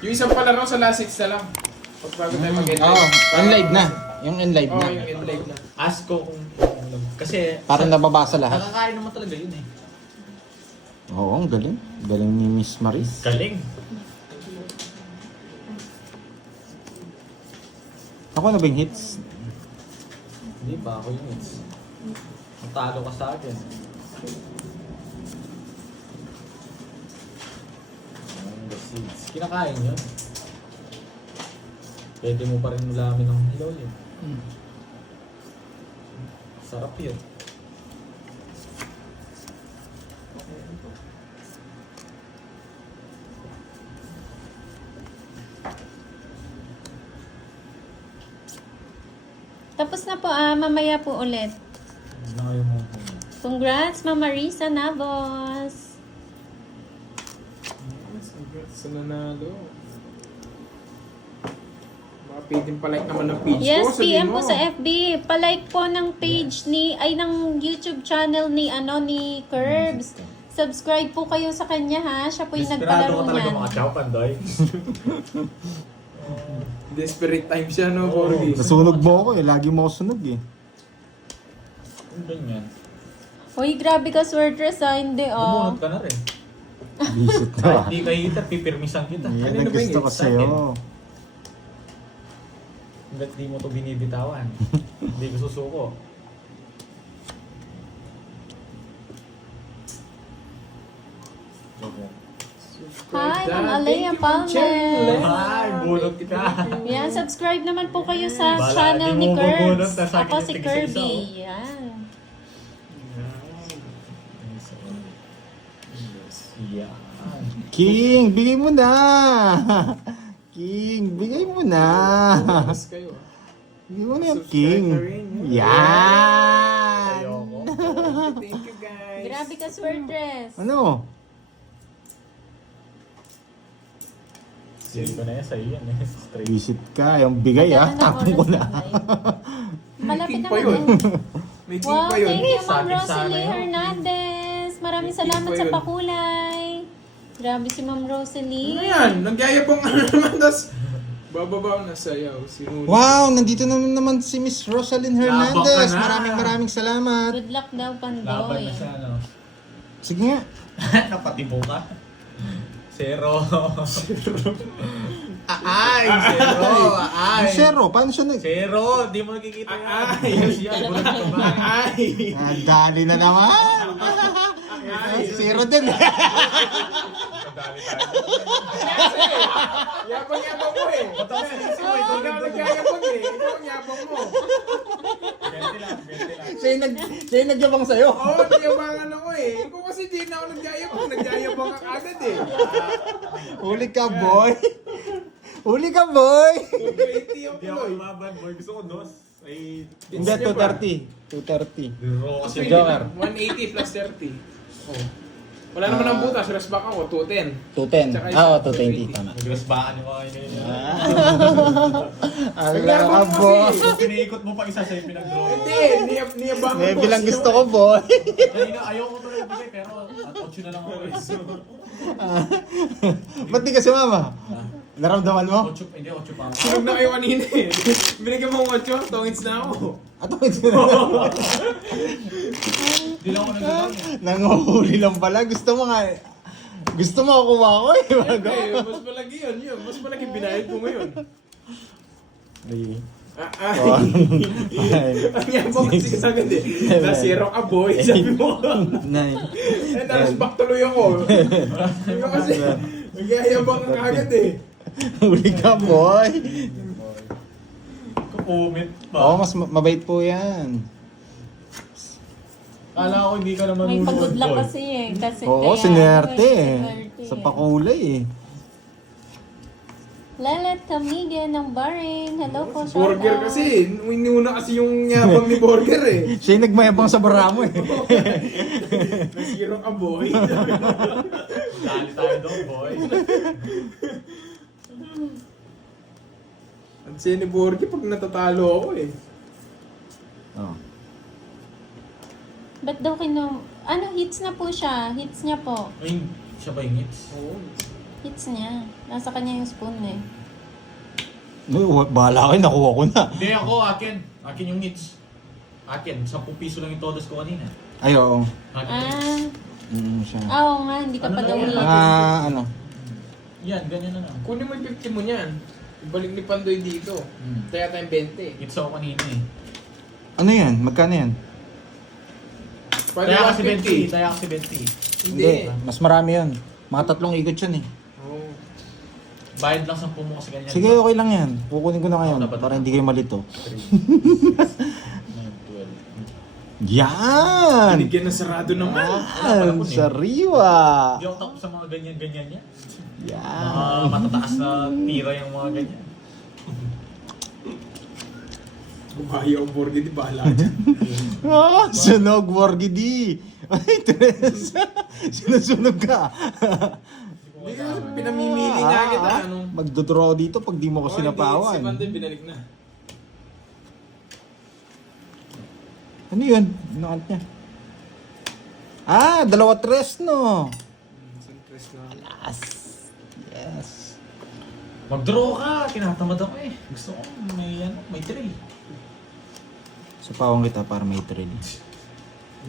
Yung isang palaro sa last 6 na lang. Pag bago tayo mag-end Oo, in-live na. Yung in-live Oo, na. yung end live na. Ask ko kung kasi Parang nababasa lahat. nakakain naman talaga yun eh. Oo, ang galing. Galing ni Miss Maris. Galing. Ako na ba yung hits? Hindi pa ako yung hits. Matalo ka sa akin. The seeds. Kinakain yun. Pwede mo pa rin ulamin ng hilaw yun. Sarap yun. Tapos na po, mamaya po ulit. Hindi na kayo mo. Congrats, Mama Risa Navos. Sa nanalo. Baka pwedeng palike naman ng page ko. Yes, sabihin PM mo. po sa FB. Palike po ng page ng YouTube channel ni Curbs. Subscribe po kayo sa kanya ha. Siya po yung Desperado nagpalaro ko talaga niyan. mga chow pandoy. Desperate time siya, no, Borgie? Nasunog mo ako eh. Lagi mo ako sunog eh. Ang ganyan. Uy, grabe ka swordress ha. Hindi Bumunot ka na rin. Visit na. Kahit di ka hita, pipirmisan kita. Yan Kanino ang ba yung gusto ko hits? Sa akin. sa'yo. Hanggat di mo to binibitawan. Hindi ko susuko. Hi, Ma'am Alea Palmer. Ay, bunot ka. Yan, subscribe naman po kayo sa Bala, channel di ni mo bubunot, Curbs. nasa akin Ako yung si tig-isa-isa, Kirby. oh. Yan. Yan. King, bigay mo na! King, bigay mo na! Mas kayo, ah. Bigay mo na yung Subscribe King. na rin, Yan! Ayoko. Thank you, guys. Grabe ka swordress. Ano? Sili ko na yan sa iyan eh. Straight. Visit ka. Yung bigay ah. Tapon ko na. Malapit King pa naman. yun. eh. May king Wow, pa yun. thank you, Sa Ma'am akin sana Rosalie yun. Hernandez. Maraming Thank you salamat po sa yun. pakulay. Grabe si Ma'am Ano Rosalie. yan? Nagyayabang ano naman, tas bababaw na sayaw. Sinunod. Wow, nandito naman si Miss Rosalyn Hernandez. Labang ka na. Maraming salamat. Good luck daw, Laban Pandoy. na siya, no? Sige nga. Napatibo ka. Zero. Aay! Zero! Aay! Yung Zero, paano siya nag... Zero! Di mo nakikita yan. Ay! Yes, yan. Bunot ka ba? Ay! Dali na naman. Zero din. Madali tayo. Yabang-yabang mo eh. Ikaw nagyayabang eh. Ikaw ang yabang mo. 20 lang, 20 lang. Siya yung nagyabang sa'yo. Oo, nagyabangan ako eh. Ikaw kasi di na ako nagyayabang. Nagyayabang ka agad eh. Huli ka, boy. Huli ka, boy. 20 ako Hindi ako tuloy. lumaban, boy. Gusto ko dos. Ay, Hindi, 230. 230. biro kasi Pwede Joker. na. 180 plus 30. Oh. Wala naman ang butas. Rest back ako. 210. 210. Tsaka Oo, isa, 220. Tama. Nagresbaan yung mga yun. Ala ka, boy. Piniikot mo pa isa sa yung pinag-draw. Hindi. Niyabangan May mo. bilang gusto ko, boy. Kanina ayoko to lang ibigay pero at 8 na lang ako eh. Ba't di ka sumama? Naramdaman mo? 8, hindi 8 pa ako. Sunog na kayo kanina eh. Binigyan mo ng 8. Tongits na ako. Ato, hindi na. Hindi lang ako nagdadang eh. Nanguhuli lang pala. Gusto mo nga. Gusto mo ako ko eh. Eh, mas malagi yun. Mas malagi binayad mo ngayon. Ay. Ang yabang kasi sagad eh. Nasiro ka boy. Sabi mo. Nine. Eh, narasbak tuloy ako. Sabi ko kasi, nagyayabang ka agad eh. Huli ka, boy. Kupumit Oo, pa. mas mabait po yan. Kala ko hindi ka naman May nunod, pagod luck boy. kasi eh. Kasi Oo, kaya- sinerte eh. sinerte Sa eh. pakulay eh. Lelet Comedian ng Bahrain. Hello po, shout Burger out. kasi. Inuna kasi yung yabang ni Burger eh. Siya yung nagmayabang sa baramo eh. Nasiro ka boy. Dali tayo doon, boy. Ang siya ni Burger pag natatalo ako eh. Oh. Ba't daw Ano, hits na po siya. Hits niya po. Ay, siya ba yung hits? Oo. Hits niya. Nasa kanya yung spoon eh. Bahala kayo, nakuha ko na. Hindi ako, akin. Akin yung hits. Akin, 10 piso lang yung todos ko kanina. Ay, oo. Akin Ah, Siya. oo nga, hindi ka Ano pa na daw yan? hits. Ano? Yan, ganyan na lang. Kunin mo yung 50 mo niyan. Ibalik ni Pandoy dito. Kaya tayong 20. Hits ako kanina eh. Ano yan? Magkano yan? Paano Kaya kasi 150? 20. Kaya kasi 20. Hindi. Mas marami yan. Mga 3 ikot yan eh. Oh. Bayad lang 10 mo kasi ganyan. Sige, okay lang yan. Kukunin ko na ngayon Dapat para na. hindi kayo malito. 12. Yan! Binigyan na sarado naman. Yan! Sariwa! Hindi ako tapos sa mga ganyan-ganyan niya. Yan! Matataas na tira yung mga ganyan. Bumayo ang board, di bahala dyan. Sunog, Borgidi! Ay, Teresa! Sinusunog ka! Hindi ka pinamimili nga kita. Ano? Magdodraw dito pag di mo ko Si sinapawan. Pandoy binalik na. Ano yun? Nakant niya. 2-3, no? Alas. Yes. Mag-draw ka! Tinatamad ako eh. Gusto ko may tray. Sa pawang kita para may thrill.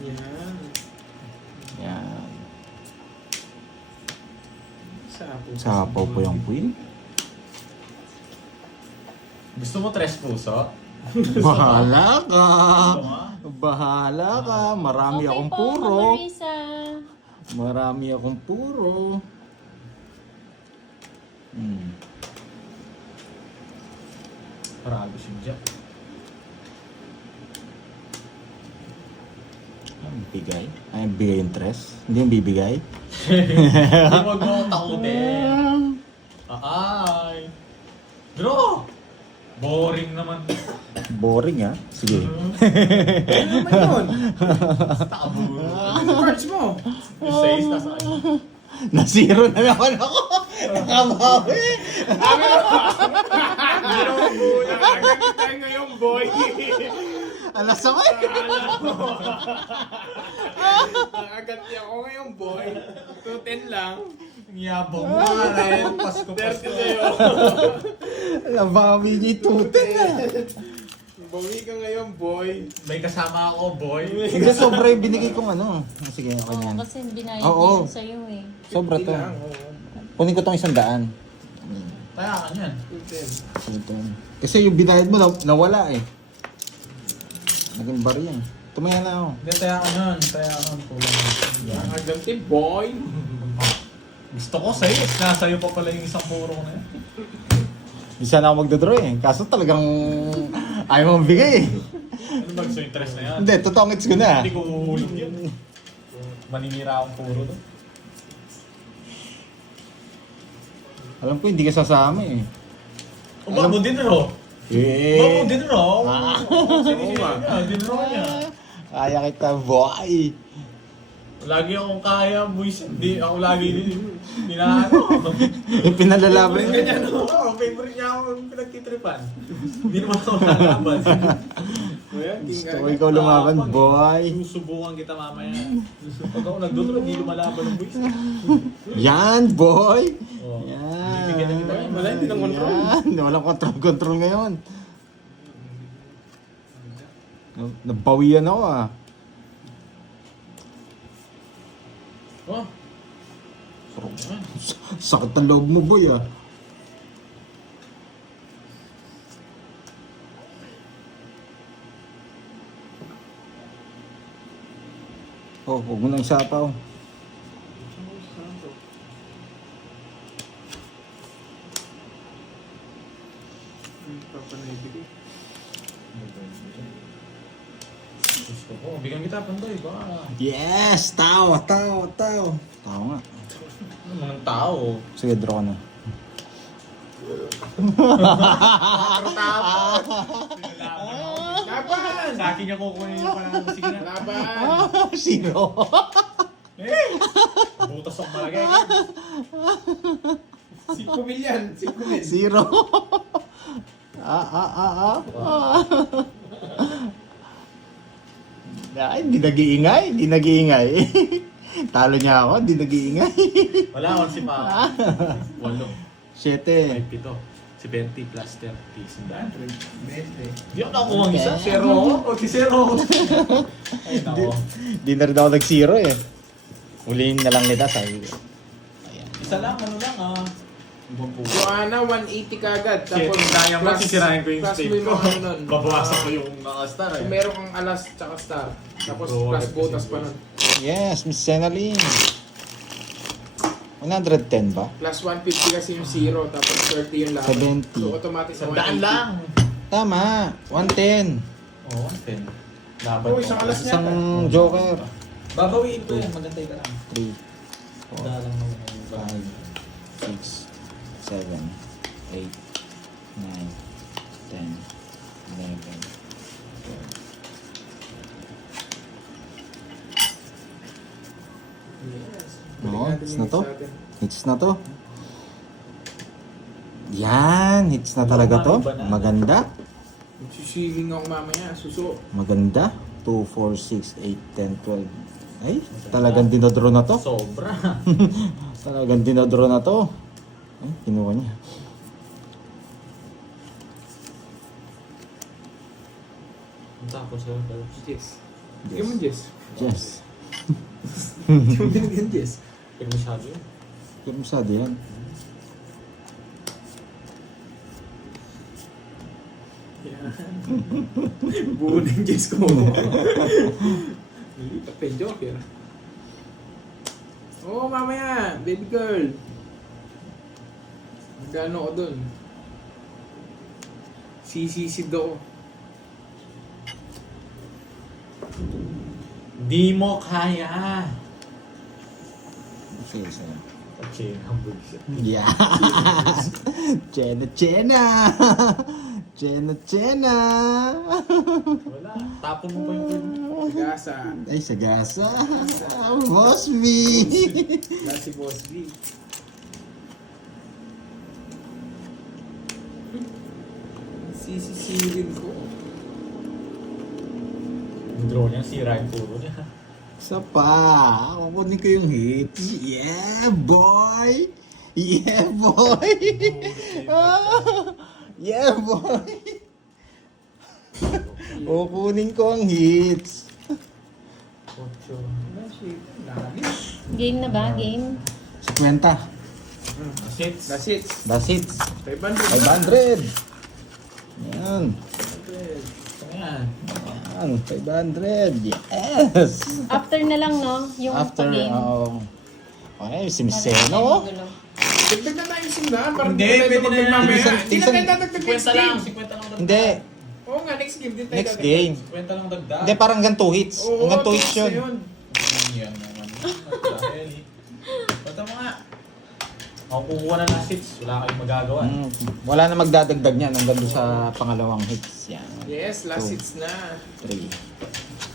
Yan. Yan. Sapo. Sapaw po yung queen. Gusto mo 3 puso? Bahala ka! Gusto mo? Bahala ka! Marami Okay akong po, puro. Marisa. Marami akong puro. Parago si Jack. Bigay? Ay, bigay yung tres? Hindi yung bibigay? Hindi mo akong takutin. Ay! Draw! Boring naman. Boring ha? Sige. Ano naman yun? Tabo. Cards mo. Yung 6 na sa akin. Na-zero na naman ako! Nakabawi! Nakaganti tayo ngayon, boy. Alas ako eh! Nakaganti ako ngayon, boy. 210 lang. Ang yabang mo na rin. Pasko, 30 Pasko. sa'yo. Nabawi niya itutin ah! Bawi ka ngayon, boy. May kasama ako, boy. Hindi, sobra yung binigay kong ano. Sige, okay Oo, na yan. kasi binayad Oo. niya yun sa'yo eh. Sobra to. 50 lang, oo. Kunin ko tong 100. Kaya ka niyan. 210. Ito. Kasi yung binayad mo nawala eh. Naging bari yan. Tumaya na ako. Hindi, kaya ka nun. Kaya ka nun. Kulang. Yan. Nakaganti, boy. Gusto ko sa'yo. Nasa'yo pa pala yung isang puro ko na yan. Di sana ako magdodraw eh. Kaso talagang ayaw mong bigay eh. Ano ba gusto yung interest na yan? Hindi, totoong hits ko na. Hindi ko uhulog yun. Maninira akong puro to. Alam ko hindi ka sasama eh. Umabo din raw. Umabo din raw. Sinisira niya. Din raw niya. Kaya kita, boy. Lagi akong kaya, boys. Hindi ako lagi din. Pinaano. Pinalalaban niya. Ganyan ako. Favorite niya ako pinagtitripan. Hindi naman ako lalaban. Gusto ko ikaw lumaban, boy. Susubukan kita mamaya. Pag ako nagdutro, hindi lumalaban ng boys. Yan, boy. Oh. Yan. Bibigyan na kita. Wala, hindi ng control. Yan. Walang control ngayon. Nabawian ako ah. Oh. Sakit ng loob mo, boy ah. Oh, huwag mo nang sapaw. Gusto ko. Bigyan kita, Pandoy. Baka. Yes! Tao! Tao nga. Ano mga tao? Sige, draw ka na. Laban! Sa akin niya kukunin yung parang sige na. Laban! Zero. Butas ang malagay. Si Pumil yan. Si Pumil. Zero. Ay, di nag-iingay. Talo niya ako, hindi nag-iingay. Wala akong si pa. 8. 7. 5, 7. Si 20 plus 30. Sandaan. 20. Di ako nakuha ng isa. Zero ako. O, si zero ako. Ay, nako. Di na rin ako nag-zero eh. Ulihin na lang nila, sabi ko. Isa lang, ano lang Ibang po. Joanna, 180 kagad. Tapos, kaya mo, sisirain ko yung plus stake mo yung ko. mga nun. Babawasan ko yung star Kung eh. meron kang alas tsaka star. Tapos So, plus ulit bonus kasi pa nun. Yes, Miss Senalyn. 110 ba? Plus 150 kasi yung 0. Tapos 30 yung laban. 70. So automatic sa 180. Sandaan lang. Tama, 110. Oo, 10. Laban Oh, ko. isang alas niya. Isang joker. Babawiin ko yan. Magantay ka lang. 3, Sandaan lang naman yung 5, bahay. 6, 7, 8, 9, 10, 11, 12. Yes. Oo, Balik natin hits yung na to. isa natin. Hits na to. Yan, hits na talaga to. Maganda. Magsisiging ako mamaya. Suso. Maganda. 2, 4, 6, 8, 10, 12. Ay, talagang dinodro na to. Sobra. Talagang dinodro na to. Ay, kinuha niya. Tapos yun. Yes. Bigyan mo Jess. Yes. Bigyan mo binigyan Jess. Pag masyado yun. Kaya masyado yan. Yan. Buo na yung Jess ko. Lipat pa yung Joker. Oo, mamaya. Baby girl. Magkano ko dun? Sisisid ako. Di mo kaya. Okay, so. Okay, hambog siya. Yeah. Chena, Chena. Chena, Chena. Wala. Tapon mo pa yung pwede. Gasa. Ay, sagasa. Boss B. Wala si Boss B. Sisisilin ko. Yung draw niya, sira yung puro niya. Isa pa. Kukunin ko yung hits. Yeah, boy. Yeah, boy. Yeah, boy. Kukunin ko ang hits. 8. Ano shit? Dami. Game na ba? Game? 50. Sits. That's it. That's it. 500. 500. Yan. Ayan. Yan. 500. Yes. After na lang, no? Yung After, pag-game. okay, si Miss Seno. Oh. Dagdag na tayo simbahan. Parang Hindi, tayo pwede na yan. mamaya. Isang- Hindi na tayo dadagdag next 50 lang. game. 50 lang dagdag. Hindi. Oo nga, next game din tayo Next dadagdag. game. 50 lang dagdag. Hindi, parang hanggang 2 hits. Oo, Hanggang 2 hits tapos yun. na yun. Yan naman. Dahil. Bata mo nga. Ako kukuha na ng sits. Wala kayong magagawa. Wala na magdadagdag niyan hanggang doon sa pangalawang hits. Yan. Yes, last Two. hits na. 3,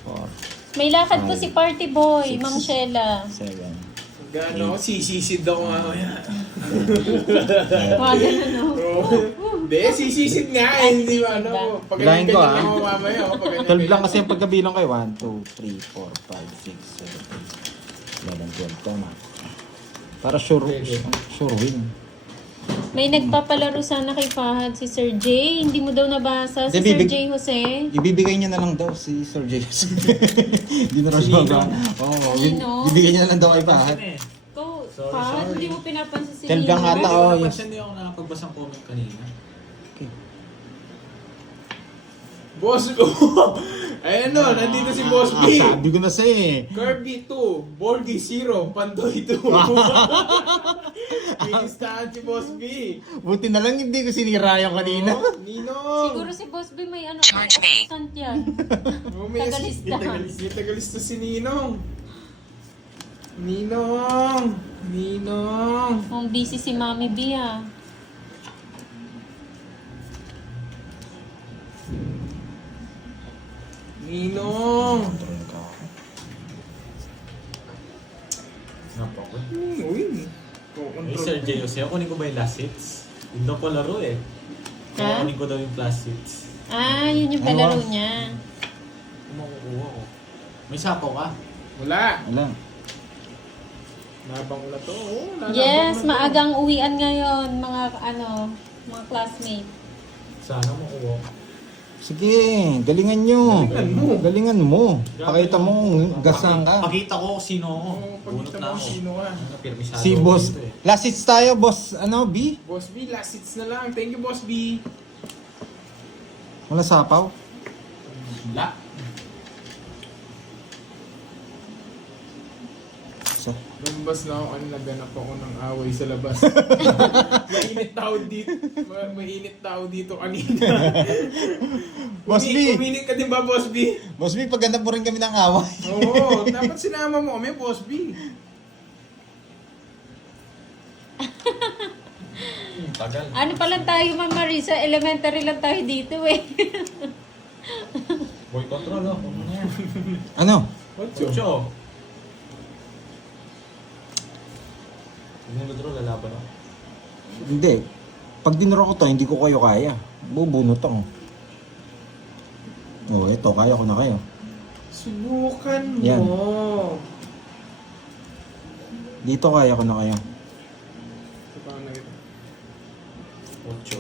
4, May lakad po si Party Boy, Six. Ma'am Sheila. 7, Gano, sisisid ako mamaya. Mga ganun, no? Hindi, sisisid nga eh. Hindi ba ano? Pag Bilahin ko, ganyan ah. ako mamaya. oh, pag 12 ganyan- lang kasi yung pagkabilang kayo. 1, 2, 3, 4, 5, 6, 7, 8, 11, 12. Tama. Para sure win. May nagpapalaro sana kay Fahad si Sir J. Hindi mo daw nabasa si Hindi, Sir J. Jose. Ibibigay niya na lang daw si Sir James. Hindi na raw siya ba? Oo, Sino? ibibigay niya na lang daw kay Pahat. Ikaw, Sorry, Fahad, sorry. hindi mo pinapansin si Tell lang Nino. ata, Hindi ko oh, yes. napansin, hindi ako nakapagbasang comment kanina. Boss B. Ayan no, nandito si Boss B. Sabi ko na sa'yo eh. Kirby 2, Boldy 0, Pandoy 2. Pigistahan si Boss B. Buti na lang hindi ko sinira yung kanina. Oh, Ninong. Siguro si Boss B may ano, assistant yan. Oh, may Tagalistahan. May tagalista si Ninong. Ninong. Ninong. Kung busy si Mami B, ah. Ninong. Napakot. Uy. Hey, Sir J. Jose, kunin ko ba yung last hits? Hindi ko laro eh. Ha? Kunin ko daw yung last hits. Ah, yun yung palaro niya. Kung makukuha ko. May sapo ka? Wala. Wala. Nabang ko na to. Oh, lalabang Yes, na to. maagang uwian ngayon, mga mga classmates. Sana makuha. Sige, galingan nyo. Galingan mo. Galingan mo. Pakita mo kung gasang ka. Pakita ko kung sino ako. Oo, Bunot pagkita na mo ako. sino ka. Pirmisado Si ako boss. dito eh. Last hits tayo, boss. Ano, B? Boss B, last hits na lang. Thank you, Boss B. Wala sapaw? Wala. So, Lumbas na ako kanina, ganap ako ng away sa labas. Mainit tao dito. Mainit tao dito kanina. Boss B. Uminit ka din ba, Boss B? Boss B, pagganap mo rin kami ng away. Oo, dapat sinama mo kami, Boss B. Tagal. Ano pa lang tayo, Ma'am Marisa? Elementary lang tayo dito eh. Boy control oh. Kung ano yan. Ano? Ocho. Ocho. Yung control lalaban ako. Hindi. Pag dinuro ko to, hindi ko kayo kaya. Bubunot ako. Oh, ito, kaya ko na kayo. Subukan mo. Yan. Dito kaya ko na kayo. Ito pa na ito. Ocho.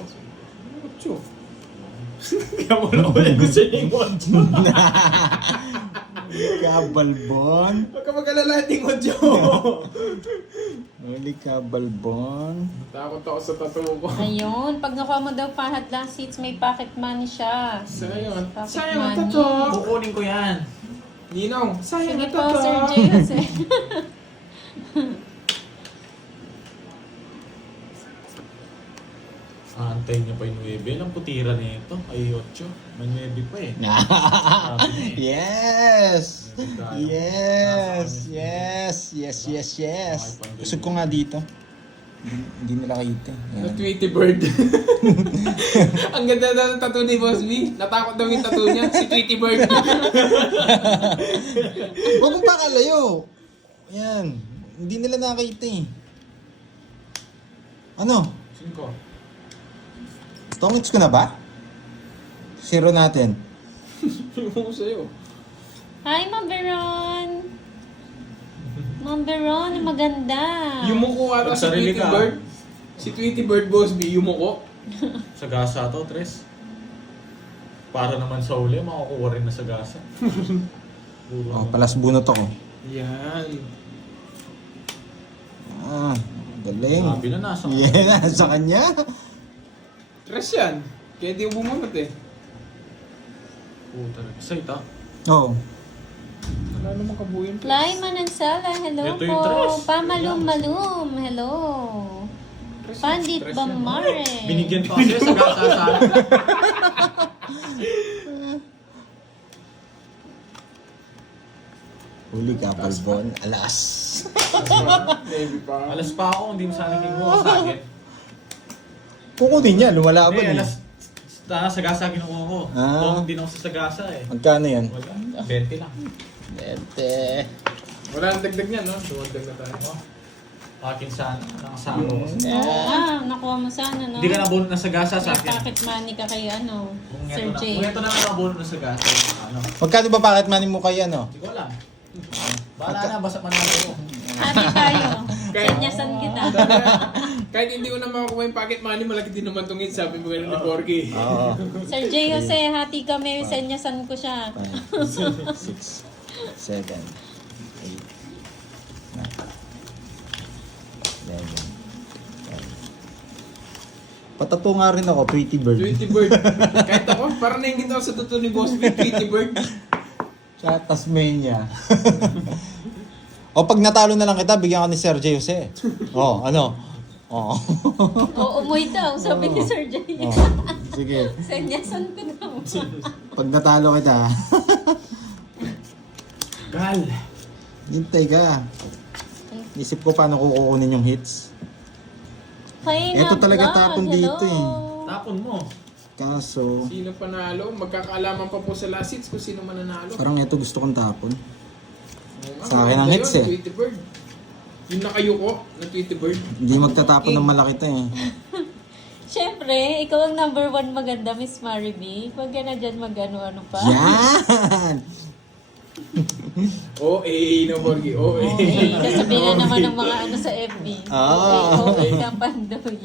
Ocho. Kaya mo na ulit gusto niya yung ocho. Kabalbon. Huwag ka mag-alala yung ocho. Huli kabalbon. Takot ako sa tattoo ko. Ayun, pag nakuha mo daw pahad last seats, may pocket money siya. Sayang. Pocket Sayang ang money. tattoo. Kukunin ko yan. Ninong, sayang Sige ang po, Sir tattoo. J. Jose. Aantayin niyo pa yung 9. Ang putira nito. Ay 8. May 9 pa eh. Sabi niya eh. Yes! Yes! Yes! Yes, yes, yes. Kusog ko nga dito. Hindi nila kita. The Yan. Tweety Bird. Ang ganda daw ng tattoo ni Boss B. Natakot daw yung tattoo niya. Si Tweety Bird. Huwag mong pakalayo. Yan. Hindi nila nakita eh. Ano? 5. Tongits ko na ba? Zero natin. Yung ko sa'yo. Hi, Ma'am Veron! Ma'am Veron, maganda. Yumuko ata si Magsarili Tweety ka. Bird. Si Tweety Bird, Boss B, yumuko. Sa gasa to, Tres. Para naman sa uli, makukuha rin na sa gasa. Puro Oh, palas bunot ako. Yan. Ah, galing. Sabi na nasa. Yeah, sa kanya. Tres yan. Kaya di ko bumunot eh. Puta rin. Site ah. Oo. Wala naman kabuhin. Fly Manansala, hello Ito yung po. tres. Pamalum Malum, hello. Pandit Tres yan. Bamare. Binigyan pa kasi sa gasa sa akin. Huli ka, Balbon. Alas. Maybe pa. Alas pa ako, hindi mo sana kinuha sa akin. Kukunin niya, lumalaban Hindi, eh. alas. Sa gasa kinuha ko. Ah. Kung hindi na ako sa gasa eh. Magkano yan? Wala. 20 lang. Bete. Wala nang dagdag niyan, no? Duwagdag na tayo. Oh. Akin sana. Nakasama ko. Ah, nakuha mo sana, no? Hindi ka nabunod na sa gasa sa May akin. pocket money ka kay ano, Kung Sir J. ito na nabunod na sa gasa. Ano? Magkano ba bakit money mo kay ano? Hindi ko alam. Bahala na, basta manalo ko. Happy tayo. Kaya- Sanyasan kita. Kahit hindi ko na makakuha yung pocket money, malaki din naman tungin. Sabi mo ganun ni Porky. Oo. Sir J. Jose, hati kami. Sanyasan ko siya. 5, 6, 7, 8, 9, 11, 12. Patato nga rin ako, Tweety Bird. Tweety Bird. Kahit ako, parang naingit ako sa totoo ni Boss B, Tweety Bird. Sa Tasmania. O pag natalo na lang kita, bigyan ka ni Sir J. Jose. Oh, ano? Oo. Oo, umuwi daw. Sabi ni Sir J. Oh, sige. Sanyasan ko daw. Pag natalo kita, Gal! hintay ka. Isip ko paano kukunin yung hits. Kaya Eto talaga tapon dito eh. Tapon mo. Kaso, Sino panalo? Magkakaalaman pa po sa last hits kung sino mananalo. parang ito gusto kong tapon. Oo nga, Sa akin ang maganda hits yun, eh. Tweety Bird. Yung nakayuko na Tweety Bird. Hindi magtatapon ng malaki to eh. Siyempre, ikaw ang number 1 maganda, Miss Maribee. Huwag ka na dyan mag-ano-ano pa. Yan! OA na Borgi, OA. Okay, kasabihin na naman ng mga ano sa FB. Ah. Okay, ka pandoy.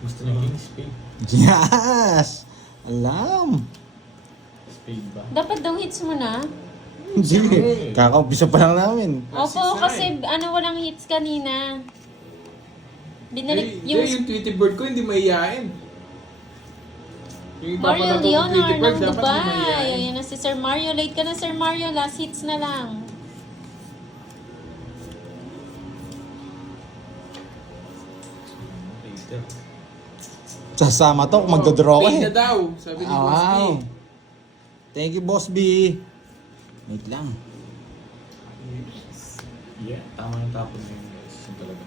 Gusto niya king spade. Yes! Alam! Spade ba? Dapat daw hits mo na. Hindi. Kaka-umpisa pa lang namin. Opo, kasi walang hits kanina. Binalik Yung Tweety Bird ko hindi mahihain. Yung Mario ipapanato kong Leonor Tweety Bird ng dapat hindi Dubai. mahihain. Ayan na si Sir Mario. Late ka na, Sir Mario. Last hits na lang. Later. Sasama to, kung magdodraw ka Pay eh. na daw, sabi ni Boss B. Wow! Thank you, Boss B. Wait lang. Yeah, tama yung tapon na yun guys. Yun talaga.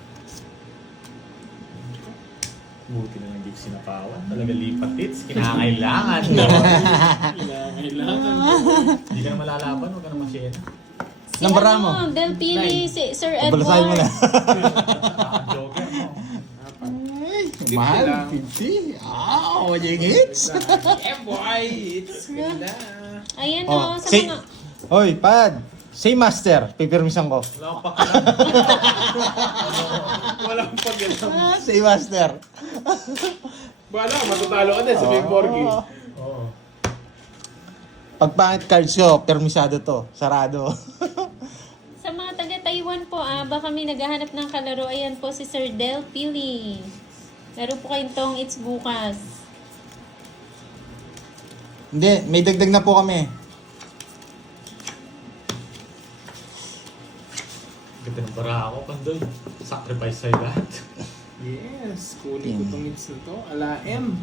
Buti na hindi ko sinapawan. Talaga lipat hits. Kinakailangan. Kailangan. Hindi ka na malalaban. Huwag ka na masyena. Si Nambara mo? Del Pili, si Sir Pabalasahin mo na. Edward. Joker mo. Mahal, lang. 50. Ah, yung hits. Yeah boy, it's ganda. Ayan Oh, o, sa say, mga... Hoy, Pad. Say master, pipirmisan ko. Wala akong pakialam. Walang pag-alam. Ah, say master. Bala, matutalo ka din, sabi yung Borgi. Oo. Pag pangit cards ko, permisado to. Sarado. Sa mga taga-Taiwan po, baka may naghahanap ng kalaro. Ayan po si Sir Del Pili. Meron po kayong tong it's bukas. Hindi, may dagdag na po kami. Ganda ng bara ako, Kandoy. Sacrifice sa'yo lahat. Yes, kunin ko itong hits na to. Ala M.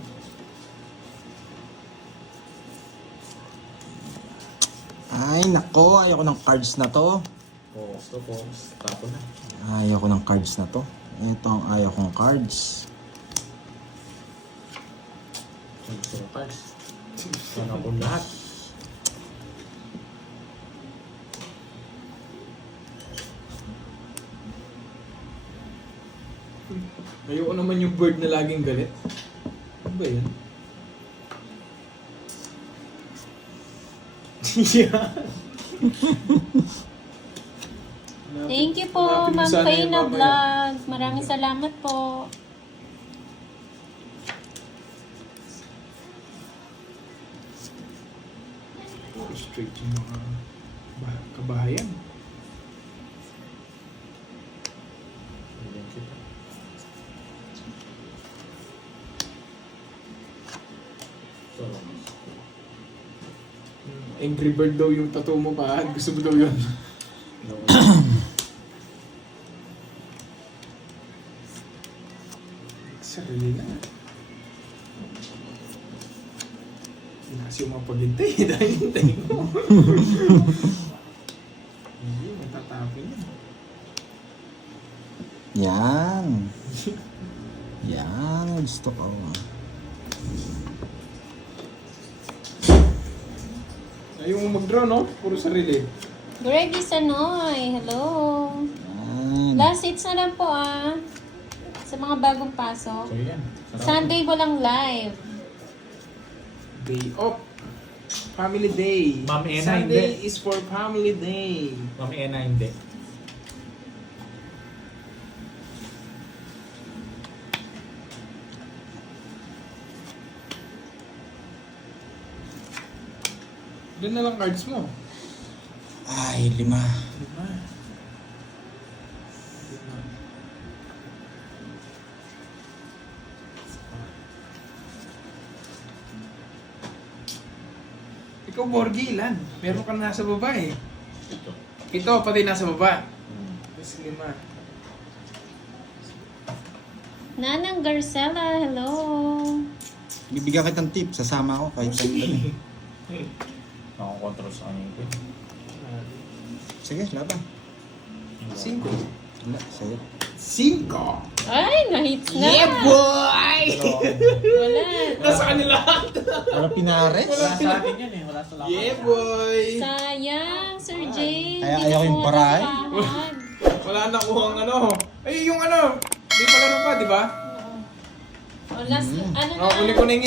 Ay, nako. Ayoko ng cards na to. Focus to, focus. Tapon na. Ayoko ng cards na to. Ito ang ayaw kong cards. Gusto ko cards. Sana po lahat. Ayoko naman yung bird na laging galit. Ano ba yun? Yeah. Thank you po, Hanapin mo Ma'am sana Faye yung na mamaya. vlog. Maraming salamat po. Puro straight yung mga kabahayan. Ayan kita. So, Angry Bird daw yung tattoo mo pa. Gusto mo daw yun. Sarili na. Pinasi yung mga paghintay. Dahil hintay mo. Hindi, matatapin yun. Yan. Yan. Gusto ko. Ayaw mo mag-draw, no? Puro sarili. Greggy Sanoy, hello. Yan. Last hits na lang po sa mga bagong pasok. so yan. Sunday walang live. Day off. Family day. Ma'am Ena, Sunday hindi. is for family day. Mami Ena, hindi. Doon na lang cards mo. Ay, 5. Diba? Ikaw, Borgi, ilan? Meron ka nasa baba eh. Ito. Ito, pati nasa baba. Mas 5. Nanang Garcela, hello. Bibigyan kitang tip. Sasama ako kahit saan kami. Nakakontrol sa kanya ko. Sige, laban. 5. Wala, sa'yo. 5! Ay, na-hits na. Yeah, boy! Wala. Nasa kanila. Wala pinares. Wala sa atin yan eh. Wala sa lakas. Yeah, boy! Sayang, Sir Jay. Kaya Hindi ayaw yung nakuha baray. ng sahod. Wala na kuhang ano. Ay, yung ano. Di pa laro pa, di ba? O, last, ano na? Kunin ko na yung